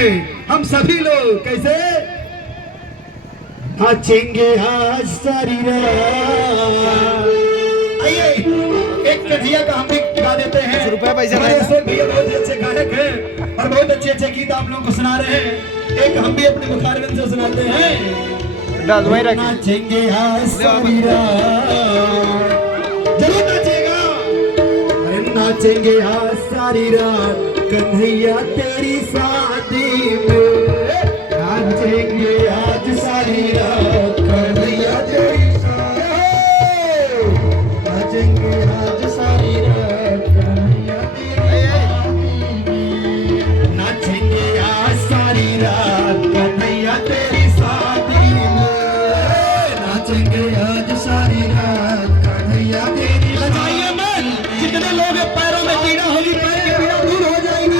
हम सभी लोग कैसे नाचेंगे आज सारी रात। आइए एक कन्हैया का हम भी गा देते हैं। रुपए पैसे भैया बहुत अच्छे गायक हैं और बहुत अच्छे अच्छे गीत आप लोगों को सुना रहे हैं। एक हम भी अपने मुखारबिंद से सुनाते हैं। नाचेंगे आज सारी रात, जरूर नाचेगा। अरे नाचेंगे आज सारी रात कन्हैया तेरी शादी में। नाचेंगे आज सारी रात कन्हैया तेरी शादी। नाचेंगे आज सारी रात कन्हैया तेरी शादी। नाचेंगे आज सारी रात कन्हैया तेरी शादी में। नाचेंगे आज सारी रात कन्हैया तेरी। लगाइए मन, जितने लोग पैरों में पीड़ा होगी पैर की पीड़ा दूर हो जाएगी।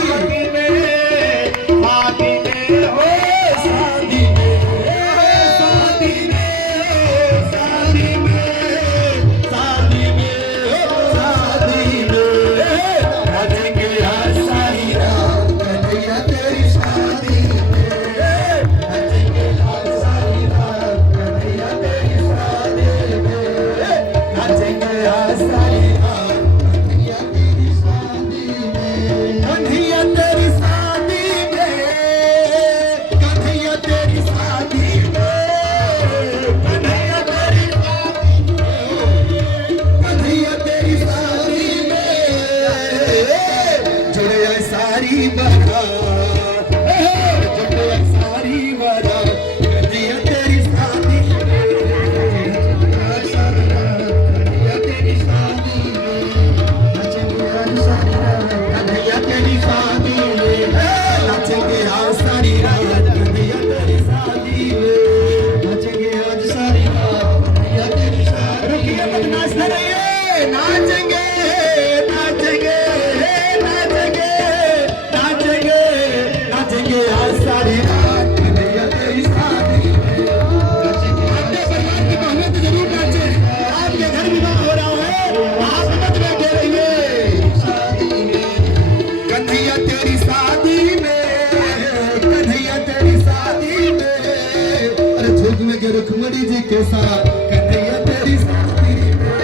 रुक्मणी जी के साथ कन्हैया तेरी शादी में।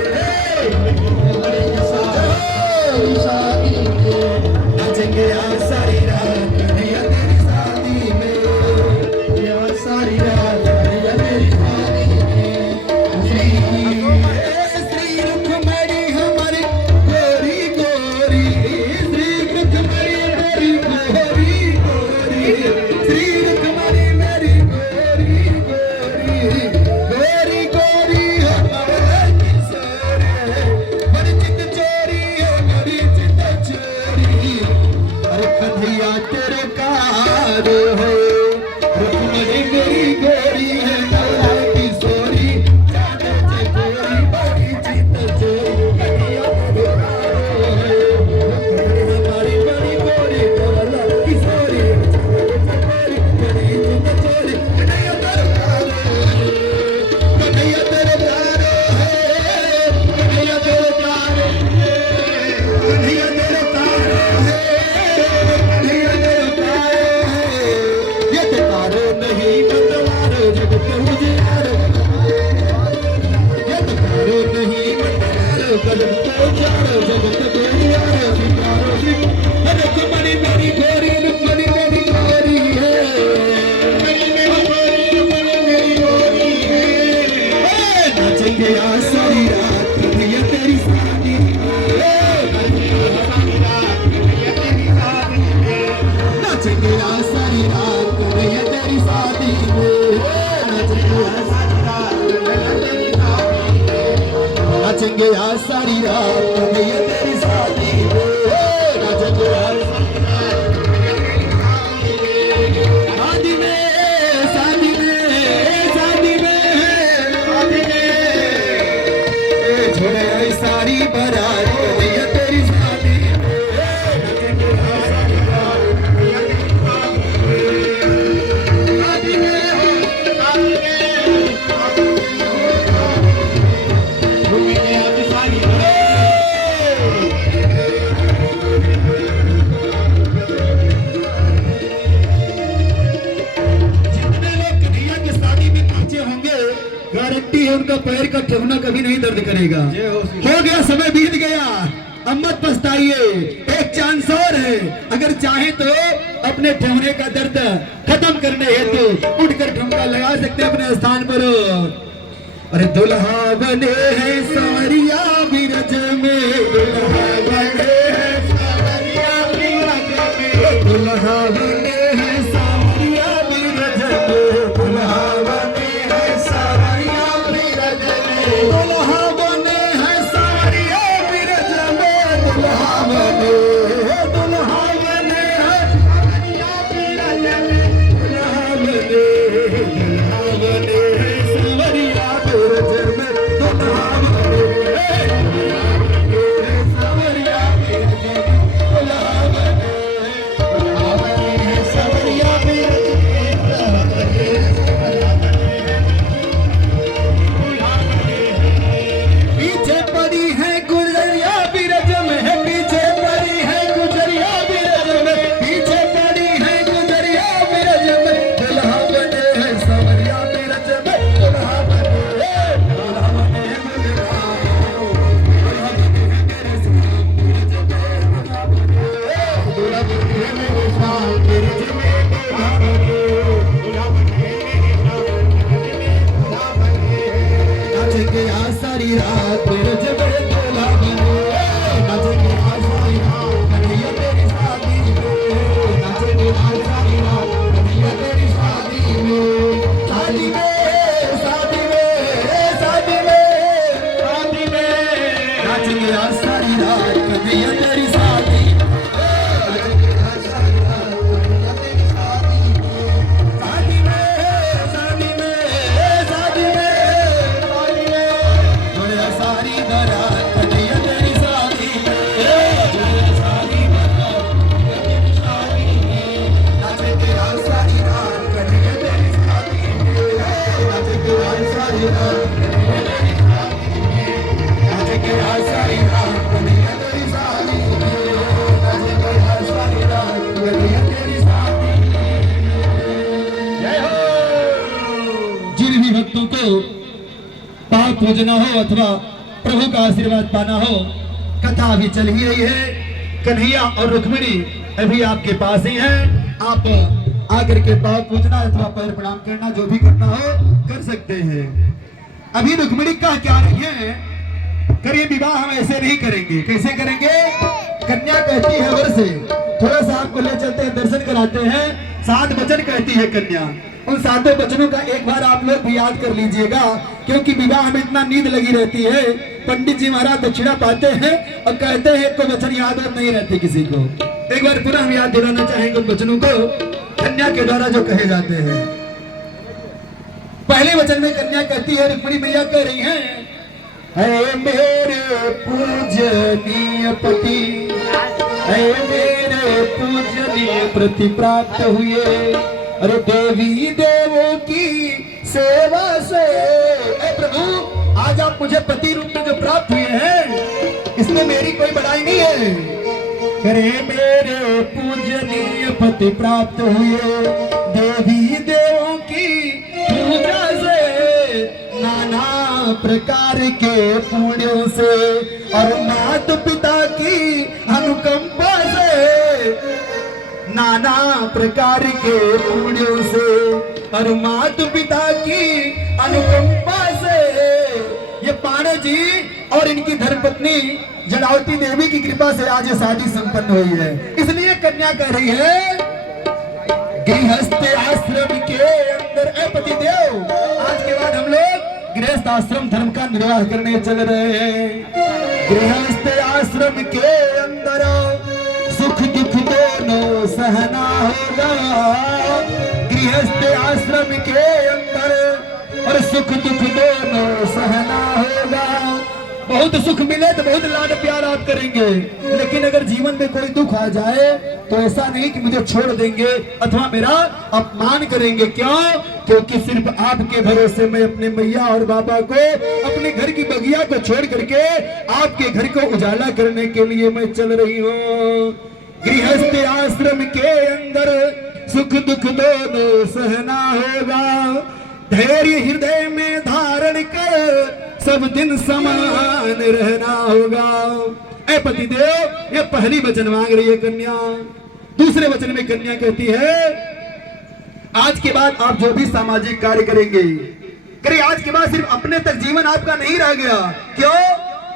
नाचेंगे आज सारी रात कन्हैया तेरी शादी में। आज सारी रात कन्हैया तेरी शादी में। श्री रुक्मणी हमारी गोरी गोरी, श्री रुक्मणी मेरी गोरी गोरी, श्री रुक्मणी मेरी गोरी गोरी गोरी हमारे किशोरे। बड़ी चित चोरी है बड़ी चित चोरी। अरे कन्हैया तेरे कार हो, रुक्मणी मेरी गोरी है हमारे किशोरी। जाने से गोरी बड़ी चित चोरी। कन्हैया तेरे कार हो, रुक्मणी हमारी बड़ी गोरी गोला किशोरी। बड़ी चित चोरी कन्हैया तेरे कार हो। कन्हैया तेरे प्यार है, कन्हैया तेरे प्यार है, कन्हैया तेरे प्यार है, कन्हैया तेरे प्यार है। ये तो तारो नहीं बंदवारो जगत उजियारो, ये तो तारो नहीं बंदवारो जगत उजियारो, जगत उजियारो सितारो सिंह। रुक्मणी मेरी गोरी, रुक्मणी मेरी गोरी है, रुक्मणी मेरी गोरी है। नाचेंगे आज सारी रात कन्हैया तेरी शादी में। नाचेंगे आज सारी रात कन्हैया तेरी शादी में। नाचेंगे आज सारी रात कन्हैया तेरी शादी में। नाचेंगे आज शादी में, शादी में, शादी में, शादी में। छोड़े आई सारी बारात कन्हैया तेरी शादी में। नाचेंगे आज सारी रात कन्हैया तेरी शादी में, शादी में, शादी में। गारंटी है उनका पैर का ठेहुना कभी नहीं दर्द करेगा। हो गया, समय बीत गया, अब मत पछताइए, एक चांस और है। अगर चाहे तो अपने ठेहुने का दर्द खत्म करने हेतु उठकर ठुमका लगा सकते हैं अपने स्थान पर। अरे दुल्हा बने हैं सावरिया बिरज में, दुल्हा बने हैं सावरिया बिरज में, दुल्हा बने हैं सावरिया बिरज में, दुल्हा बने हैं सावरिया बिरज में, दुल्हा बने हैं सावरिया बिरज में, दुल्हा बने हैं सावरिया बिरज में, दुल्हा बने सावरिया पूजना हो अथवा प्रभु का आशीर्वाद पाना हो, कथा अभी चल ही रही है। कन्हैया और रुक्मिणी अभी आपके पास ही हैं। आप आकर के पाँव पूजना अथवा पैर प्रणाम करना, जो भी करना हो कर सकते हैं। अभी रुक्मिणी कह क्या रही है, करिए विवाह हम ऐसे नहीं करेंगे। कैसे करेंगे? कन्या कहती है वर से, थोड़ा सा आपको ले चलते हैं, दर्शन कराते हैं। 7 वचन कहती है कन्या, उन 7 वचनों का एक बार आप लोग भी याद कर लीजिएगा, क्योंकि विवाह में इतना नींद लगी रहती है। पंडित जी महाराज दक्षिणा पाते हैं और कहते हैं कोई वचन याद और नहीं रहते किसी को। एक बार पुनः हम याद दिलाना चाहेंगे उन वचनों को, कन्या के द्वारा जो कहे जाते हैं। पहले वचन में कन्या कहती है, रुक्मिणी मैया कह रही है, मेरे पूजनीय पति, मेरे पूजनीय प्रति प्राप्त हुए, अरे देवी देवों की सेवा से, प्रभु आज आप मुझे पति रूप में जो प्राप्त हुए हैं, इसमें मेरी कोई बड़ाई नहीं है। करे मेरे पूजनीय पति प्राप्त हुए, देवी देवों की पूजा से, नाना प्रकार के पुण्यों से, और माता पिता की अनुकंपा से, नाना प्रकार के पुण्यों से और माता पिता की अनुकंपा से ये पाणे जी और इनकी धर्मपत्नी जड़ावती देवी की कृपा से आज ये शादी संपन्न हुई है। इसलिए कन्या कह रही है, गृहस्थ आश्रम के अंदर पति देव, आज के बाद हम लोग गृहस्थ आश्रम धर्म का निर्वाह करने चल रहे हैं। गृहस्थ आश्रम के अंदर सुख दुख दोनों सहना होगा, गृहस्थ आश्रम के अंदर और सुख दुख दोनों सहना होगा। बहुत सुख मिले तो बहुत लाड प्यार आप करेंगे, लेकिन अगर जीवन में कोई दुख आ जाए तो ऐसा नहीं कि मुझे छोड़ देंगे अथवा मेरा अपमान करेंगे। क्यों? क्योंकि सिर्फ आपके भरोसे में अपने मैया और बाबा को, अपने घर की बगिया को छोड़ करके आपके घर को उजाला करने के लिए मैं चल रही हूँ। गृहस्थ आश्रम के अंदर सुख दुख दोनों सहना होगा, धैर्य हृदय में धारण कर सब दिन समान रहना होगा। ऐ पतिदेव, ये पहली वचन मांग रही है कन्या। दूसरे वचन में कन्या कहती है, आज के बाद आप जो भी सामाजिक कार्य करेंगे, करिए। आज के बाद सिर्फ अपने तक जीवन आपका नहीं रह गया। क्यों?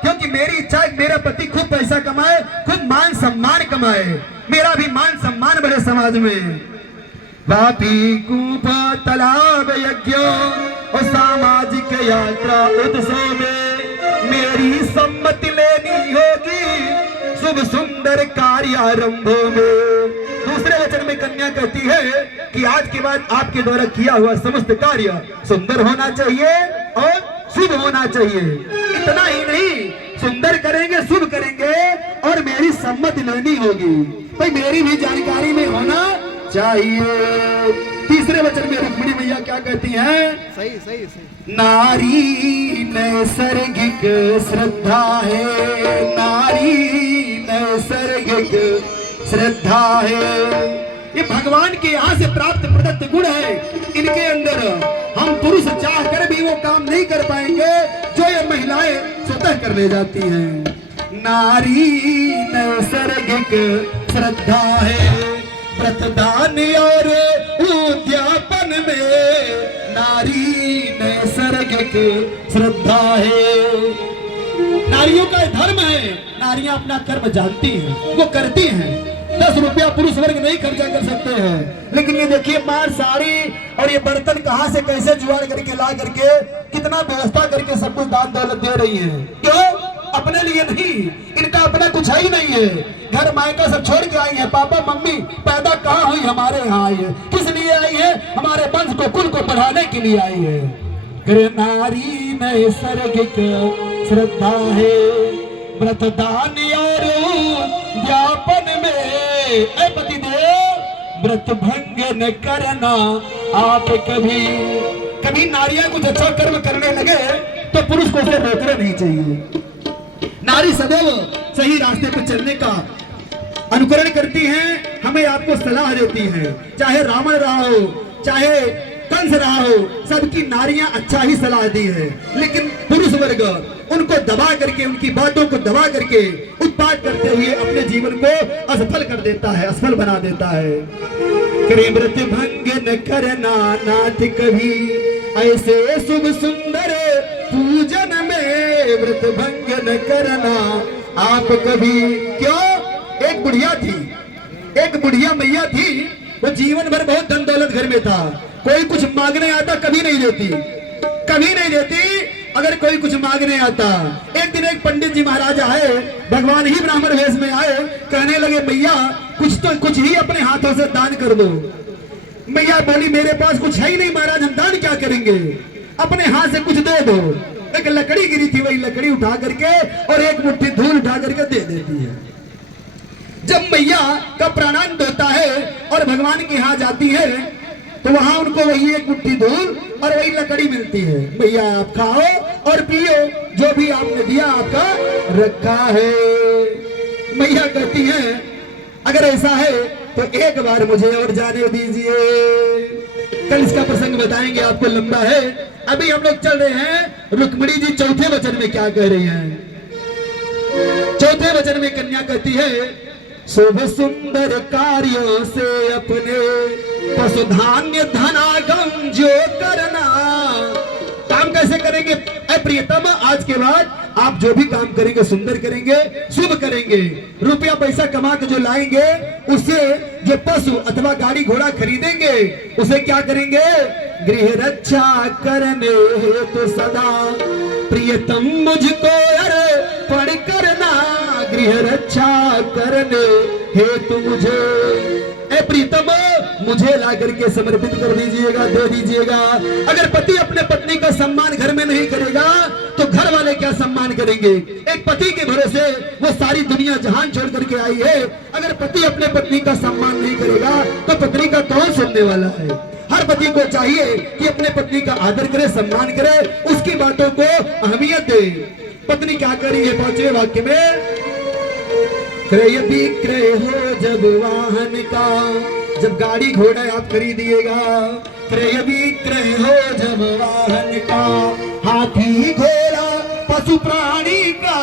क्योंकि मेरी इच्छा है मेरा पति खूब पैसा कमाए, खूब मान सम्मान कमाए, मेरा भी मान सम्मान बढ़े समाज में। वापी कूप तालाब यज्ञ और सामाजिक यात्रा उत्सव में मेरी सम्मति लेनी होगी शुभ सुंदर कार्यारंभों में। दूसरे वचन में कन्या कहती है कि आज के बाद आपके द्वारा किया हुआ समस्त कार्य सुंदर होना चाहिए और शुभ होना चाहिए। इतना ही नहीं, सुंदर करेंगे, शुभ करेंगे और मेरी सम्मति लेनी होगी, भाई मेरी भी जानकारी में होना चाहिए। तीसरे वचन में रुक्मिणी मैया क्या कहती हैं? सही सही सही। नारी नैसर्गिक श्रद्धा है, नारी नैसर्गिक श्रद्धा है। ये भगवान के यहाँ से प्राप्त प्रदत्त गुण है इनके अंदर। हम पुरुष चाहकर भी वो काम नहीं कर पाएंगे जो ये महिलाएं स्वतः कर ले जाती हैं। नारी नैसर्गिक श्रद्धा है, व्रतदान और उद्यापन में नारी नैसर्गिक श्रद्धा है। नारियों का धर्म है, नारियां अपना कर्म जानती हैं, वो करती हैं। 10 रुपया पुरुष वर्ग नहीं खर्चा कर सकते हैं, लेकिन ये देखिए मार साड़ी और ये बर्तन कहाँ से कैसे जुगाड़ करके ला करके कितना व्यवस्था करके सब कुछ दान दौलत दे रही है। क्यों? अपने लिए नहीं, इनका अपना कुछ है ही नहीं है। घर मायका सब छोड़ के आई है। पापा मम्मी पैदा कहाँ हुई? हमारे यहाँ आई है। किस लिए आई है? हमारे वंश को, कुल को बढ़ाने के लिए आई है। नारी नैसर्गिक श्रद्धा है, व्रतदान और व्यापन में पतिदेव व्रत भंग न करना आप कभी नारियां कुछ अच्छा कर्म करने लगे तो पुरुष को उसे रोकना नहीं चाहिए। नारी सदैव सही रास्ते पर चलने का अनुकरण करती हैं, हमें आपको सलाह देती हैं। चाहे रावण रहा हो, चाहे कंस रहा हो, सबकी नारियां अच्छा ही सलाह दी है। लेकिन पुरुष वर्ग उनको दबा करके, उनकी बातों को दबा करके उत्पाद करते हुए अपने जीवन को असफल कर देता है, असफल बना देता है। व्रत भंग न करना नाथ कभी, ऐसे शुभ सुंदर पूजन में व्रत भंग न करना आप कभी। क्यों? एक बुढ़िया थी, एक बुढ़िया मैया थी, वो जीवन भर बहुत धन दौलत घर में था, कोई कुछ मांगने आता कभी नहीं देती, कभी नहीं देती। अगर कोई कुछ मांगने आता, एक दिन एक पंडित जी महाराज आए, भगवान ही ब्राह्मण वेश में आए, कहने लगे मैया कुछ ही अपने हाथों से दान कर दो। मैया बोली मेरे पास कुछ है ही नहीं महाराज, हम दान क्या करेंगे, अपने हाथ से कुछ दे दो। एक लकड़ी गिरी थी, वही लकड़ी उठा करके और एक मुट्ठी धूल उठा करके दे देती है। जब मैया का प्राणांत होता है और भगवान के यहाँ जाती है तो वहां उनको वही एक मुट्ठी धूल और वही लकड़ी मिलती है। भैया आप खाओ और पियो, जो भी आपने दिया आपका रखा है। मैया कहती हैं अगर ऐसा है तो एक बार मुझे और जाने दीजिए, कल इसका प्रसंग बताएंगे, आपको लंबा है। अभी हम लोग चल रहे हैं रुक्मिणी जी चौथे वचन में क्या कह रही हैं। चौथे वचन में कन्या कहती है शुभ सुंदर कार्यों से अपने पशुधान्य धनागम जो करना। काम कैसे करेंगे? प्रियतम आज के बाद आप जो भी काम करेंगे सुंदर करेंगे, शुभ करेंगे। रुपया पैसा कमा के जो लाएंगे उससे जो पशु अथवा गाड़ी घोड़ा खरीदेंगे उसे क्या करेंगे? गृह रक्षा करने हेतु सदा प्रियतम मुझको अर्पण करना, गृह रक्षा करने हेतु मुझे प्रीतम मुझे ला करके समर्पित कर दीजिएगा, दे दीजिएगा। अगर पति अपने पत्नी का सम्मान घर में नहीं करेगा तो घर वाले क्या सम्मान करेंगे? एक पति के भरोसे वो सारी दुनिया जहान छोड़ करके आई है, अगर पति अपने पत्नी का सम्मान नहीं करेगा तो पत्नी का कौन सुनने वाला है? हर पति को चाहिए कि अपने पत्नी का आदर करे, सम्मान करे, उसकी बातों को अहमियत दे। पत्नी क्या कर रही है? 5वें वाक्य में क्रय विक्रय हो जब वाहन का जब गाड़ी घोड़ा आप खरीदिएगा, क्रय विक्रय हो जब वाहन का, हाथी घोड़ा पशु प्राणी का,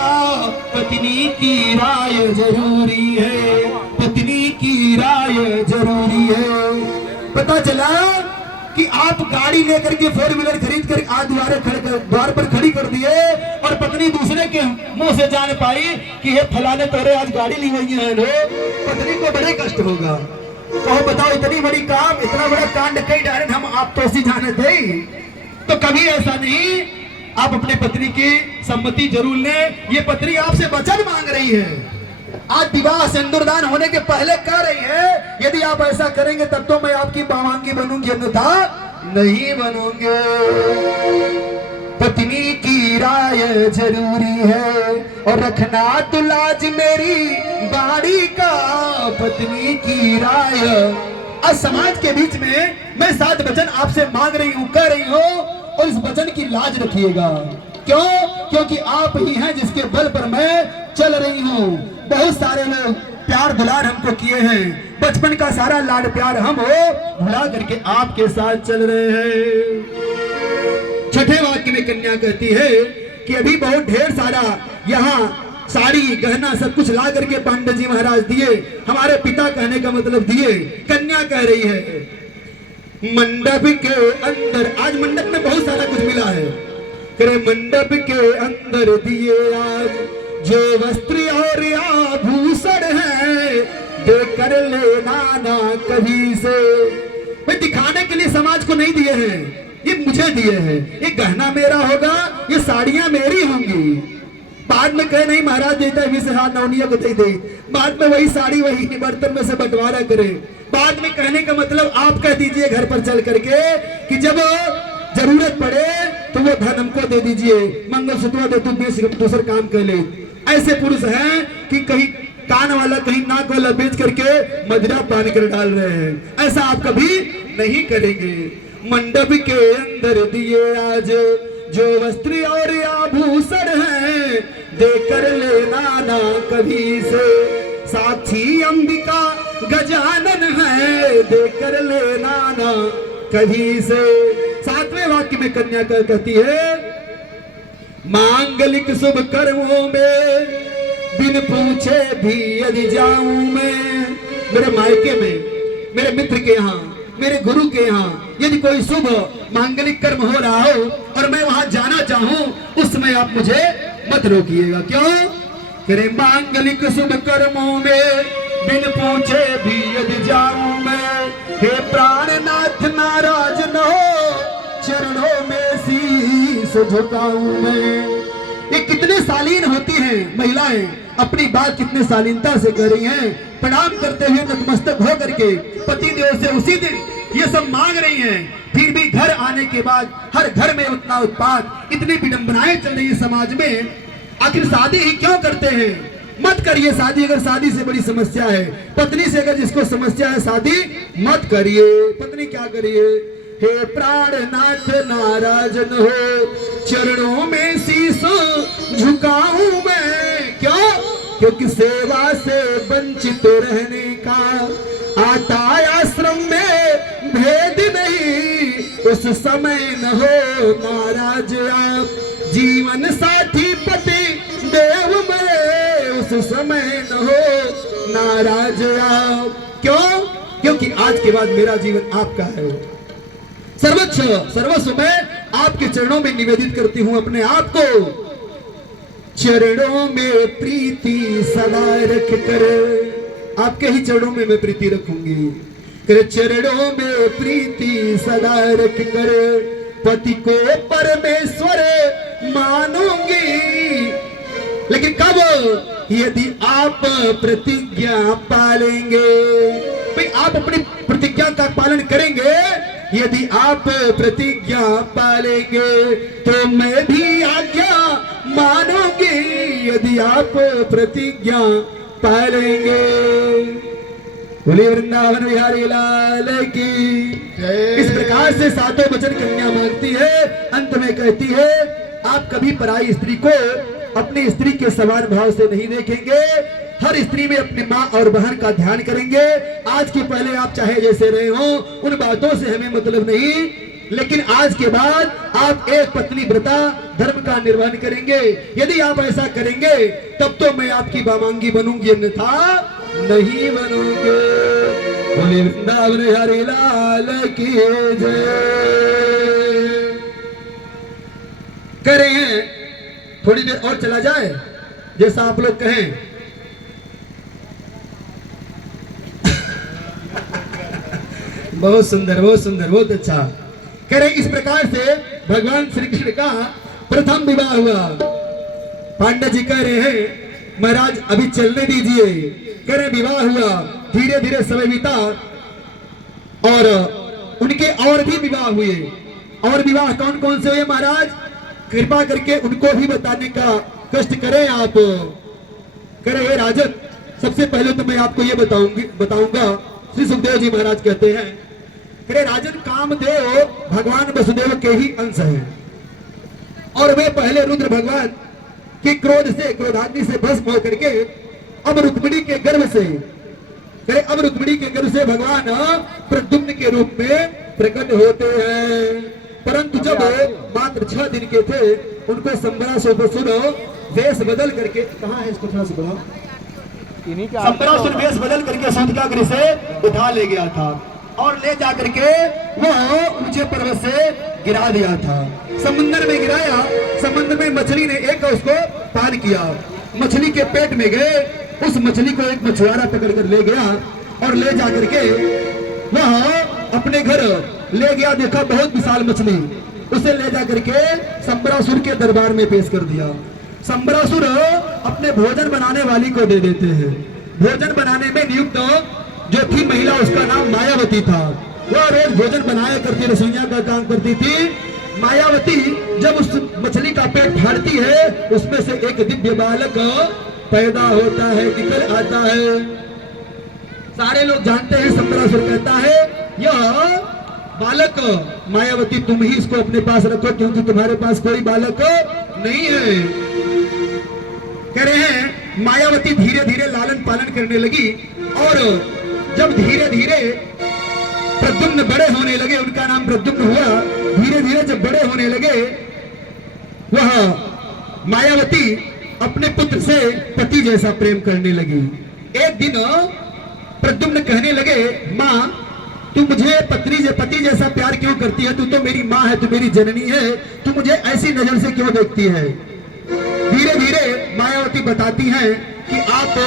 पत्नी की राय जरूरी है, पत्नी की राय जरूरी है। पता चला कि आप गाड़ी लेकर के 4 व्हीलर खरीद कर आज द्वार पर खड़ी कर दिए और पत्नी दूसरे के मुंह से जान पाई कि ये फलाने तोरे आज गाड़ी ली हुई है लो, पत्नी को बड़े कष्ट होगा। तो बताओ इतनी बड़ी काम, इतना बड़ा कांड कई डायरेक्ट हम आप तो उसी जाने थे। तो कभी ऐसा नहीं, आप अपने पत्नी की सम्मति जरूर लें। ये पत्नी आपसे वचन मांग रही है, आज विवाह सिंदूरदान होने के पहले कह रही है यदि आप ऐसा करेंगे तब तो मैं आपकी बावांगी बनूंगी, अन्यथा नहीं बनूंगे। पत्नी की राय जरूरी है और रखना तो लाज मेरी बाड़ी का, पत्नी की राय। आज समाज के बीच में मैं 7 वचन आपसे मांग रही हूँ, कह रही हूँ, और इस वचन की लाज रखिएगा। क्यों? क्योंकि आप ही हैं जिसके बल पर मैं चल रही हूँ। बहुत सारे लोग प्यार दुलार हमको किए हैं, बचपन का सारा लाड प्यार हम हो भुला करके आपके साथ चल रहे हैं। छठे वाक्य में कन्या कहती है कि अभी बहुत ढेर सारा यहाँ साड़ी गहना सब कुछ ला करके पांडे जी महाराज दिए, हमारे पिता कहने का मतलब दिए। कन्या कह रही है मंडप के अंदर, आज मंडप में बहुत सारा कुछ मिला है, करे मंडप के अंदर दिए आज जो वस्त्र और आभूषण है, देकर लेना ना कभी से। मैं दिखाने के लिए समाज को नहीं दिए हैं, ये मुझे दिए हैं। ये गहना मेरा होगा, ये साड़ियां मेरी होंगी। बाद में कहे नहीं महाराज देता है से हाथ नौनिया को दे दे, बाद में वही साड़ी वही बर्तन में से बंटवारा करे। बाद में कहने का मतलब आप कह दीजिए घर पर चल करके कि जब जरूरत पड़े तो वो धन हमको दे दीजिए, मंगलसूत्र दे, तू दूसरा काम कर ले। ऐसे पुरुष हैं कि कहीं कान वाला कहीं नाक वाला बेच करके मदिरा पान कर डाल रहे हैं। ऐसा आप कभी नहीं करेंगे। मंडप के अंदर दिए आज जो वस्त्र और आभूषण है, देकर लेना ना कभी से, साक्षी अंबिका गजानन है, देकर लेना ना कभी से। 7वें वाक्य में कन्या कहती है मांगलिक शुभ कर्मों में बिन पूछे भी यदि जाऊं मैं, मेरे मायके में, मेरे मित्र के यहाँ, मेरे गुरु के यहाँ यदि कोई शुभ मांगलिक कर्म हो रहा हो और मैं वहां जाना चाहूं, उस समय आप मुझे मत रोकिएगा। क्यों? करे मांगलिक शुभ कर्मों में बिन पूछे भी यदि जाऊं मैं, हे प्राणनाथ नाराज न हो, चरणों में शीश झुकाऊं मैं। ये कितने शालीन होती हैं महिलाएं, अपनी बात कितने शालीनता से कर रही हैं। प्रणाम करते हुए नतमस्तक हो करके पति देव से उसी दिन ये सब मांग रही हैं। फिर भी घर आने के बाद हर घर में उतना उत्पात, इतनी विडंबनाएं चल रही है समाज में। आखिर शादी ही क्यों करते हैं? मत करिए शादी, अगर शादी से बड़ी समस्या है। पत्नी से अगर जिसको समस्या है शादी मत करिए। पत्नी क्या करिए? हे प्राणनाथ नाराज न हो, चरणों में शीश झुकाऊं मैं। क्यों? क्योंकि सेवा से वंचित रहने का आता आश्रम में भेद नहीं, उस समय न हो नाराज आप, जीवन साथी पति देव में, उस समय न हो नाराज आप। क्यों? क्योंकि आज के बाद मेरा जीवन आपका है। सर्वोच्च सर्वस्व मैं आपके चरणों में निवेदित करती हूं अपने आप को। चरणों में प्रीति सदा रख कर, आपके ही चरणों में मैं प्रीति रखूंगी। कर चरणों में प्रीति सदा रख कर, पति को परमेश्वर मानूंगी। लेकिन कब? यदि आप प्रतिज्ञा पालेंगे। भाई आप अपनी प्रतिज्ञा का पालन करेंगे। यदि आप प्रतिज्ञा पालेंगे तो मैं भी आज्ञा मानूंगी। यदि आप प्रतिज्ञा पालेंगे। बोले वृंदावन बिहारी लाल की। इस प्रकार से 7 वचन कन्या मांगती है। अंत में कहती है आप कभी पराई स्त्री को अपनी स्त्री के समान भाव से नहीं देखेंगे। हर स्त्री में अपनी माँ और बहन का ध्यान करेंगे। आज के पहले आप चाहे जैसे रहे हो, उन बातों से हमें मतलब नहीं, लेकिन आज के बाद आप एक पत्नी व्रता धर्म का निर्वहन करेंगे। यदि आप ऐसा करेंगे तब तो मैं आपकी वामांगी बनूंगी, अन्यथा नहीं बनूंगे। बोले वृंदावन हरि लाल की जय। कह रहे हैं थोड़ी देर और चला जाए, जैसा आप लोग कहें। बहुत सुंदर, बहुत सुंदर, बहुत अच्छा। कह रहे इस प्रकार से भगवान श्री कृष्ण का प्रथम विवाह हुआ। पांडे जी कह रहे हैं महाराज अभी चलने दीजिए। कह रहे विवाह हुआ, धीरे धीरे समय बीता और उनके और भी विवाह हुए। और विवाह कौन कौन से हुए महाराज, कृपा करके उनको भी बताने का कष्ट करें आप। करे राजन, सबसे पहले तो मैं आपको ये बताऊंगा। श्री सुखदेव जी महाराज कहते हैं, करे राजन कामदेव भगवान वसुदेव के ही अंश हैं और वे पहले रुद्र भगवान के क्रोध से, क्रोधाग्नि से भस्म होकर के अब रुक्मिणी के गर्भ से, करे अब रुक्मिणी के गर्भ से भगवान प्रद्युम्न के रूप में प्रकट होते हैं। परंतु जब मात्र 6 दिन के थे, उनको संबरासुर वेश बदल करके, कहाँ है इसको थोड़ा सा बढ़ाओ, संबरासुर वेश बदल करके सूतकाग्र से उठा ले गया था और ले जाकर के वो ऊंचे पर्वत से गिरा दिया था। समुद्र में गिराया, समुद्र में मछली ने एक उसको पान किया, मछली के पेट में गए, उस मछली को एक मछुआरा पकड़ कर ले गया और ले जाकर के वह अपने घर ले गया। देखा बहुत विशाल मछली, उसे ले जाकर के संबरासुर के दरबार में पेश कर दिया। संबरासुर अपने भोजन बनाने वाली को दे देते हैं। भोजन बनाने में नियुक्त जो थी महिला, उसका नाम मायावती था। वह रोज भोजन बनाया करती, रसोइया का काम करती थी। मायावती जब उस मछली का पेट फाड़ती है, उसमें से एक दिव्य बालक पैदा होता है, निकल आता है। सारे लोग जानते हैं, संबरासुर कहता है यह बालक मायावती तुम ही इसको अपने पास रखो, क्योंकि तुम्हारे पास कोई बालक नहीं है। कह रहे हैं मायावती धीरे धीरे लालन पालन करने लगी और जब धीरे धीरे प्रद्युम्न बड़े होने लगे, उनका नाम प्रद्युम्न हुआ। धीरे धीरे जब बड़े होने लगे, वह मायावती अपने पुत्र से पति जैसा प्रेम करने लगी। एक दिन प्रद्युम्न कहने लगे, माँ तू मुझे पति जैसा प्यार क्यों करती है? तू तो मेरी माँ है, तू मेरी जननी है, तू मुझे ऐसी नजर से क्यों देखती है? धीरे धीरे मायावती बताती हैं कि आप